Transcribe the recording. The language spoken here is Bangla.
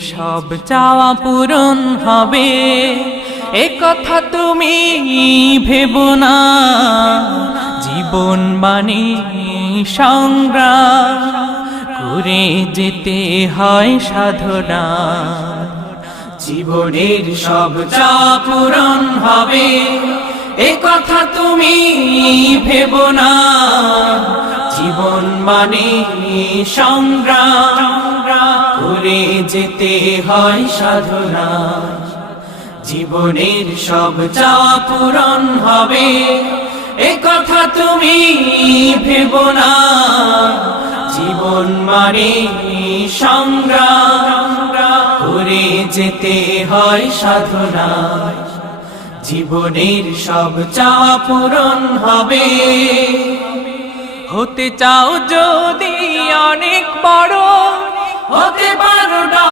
সব চাওয়া পূরণ হবে, এ কথা তুমি ভেবো না। জীবন মানে সংগ্রাম করে যেতে হয় সাধনা। জীবনের সব চাওয়া পূরণ হবে, এ কথা তুমি ভেবো না। জীবন মানে সংগ্রাম করে যেতে হয় সাধনা। জীবনের সব চাওয়া পূরণ হবে, এ কথা তুমি ভেবো না। জীবন মানে সংগ্রাম করে যেতে হয় সাধনা। জীবনের সব চাওয়া পূরণ হবে। হতে চাও যদি অনেক বড়, হতে পারো